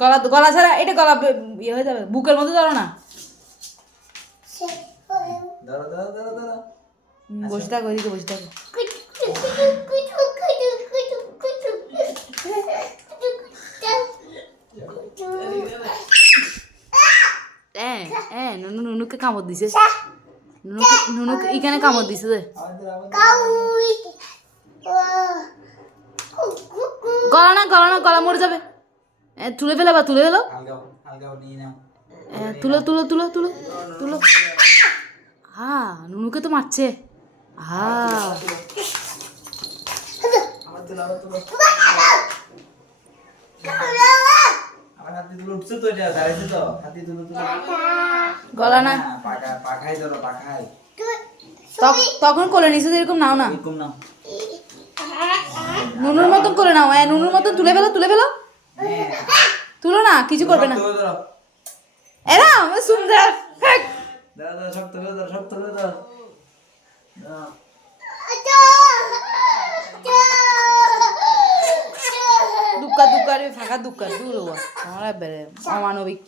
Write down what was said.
গলা গলা ছাড়া এটা গলা ইয়ে হয়ে যাবে, বুকের মধ্যে ধরো না। বসে থাকো, ওইদিকে বসে থাকো। নুনুকে কামড় দিছে, নুনুকে এখানে কামড় দিছে যে। গলা না, গলা না, গলা মরে যাবে। তুলে ফেলে বা তুলে ফেলো, তুলো তুলো তুলো তুলো তুলো। হ্যাঁ, নুনুকে তো মারছে। হ্যাঁ, গলা না, তখন কোলে নিচে এরকম নাও না, নুনুর মতন করে নাও। নুনুর মতন তুলে ফেলো, তুলে ফেলো, তুলো না, কিছু করবে না। এরা আমার সুন্দর দুক্কা দুক্কা রে, ফাঁকা দুক্কা দূর হওয়া আমার বেড়ে অমানবিক।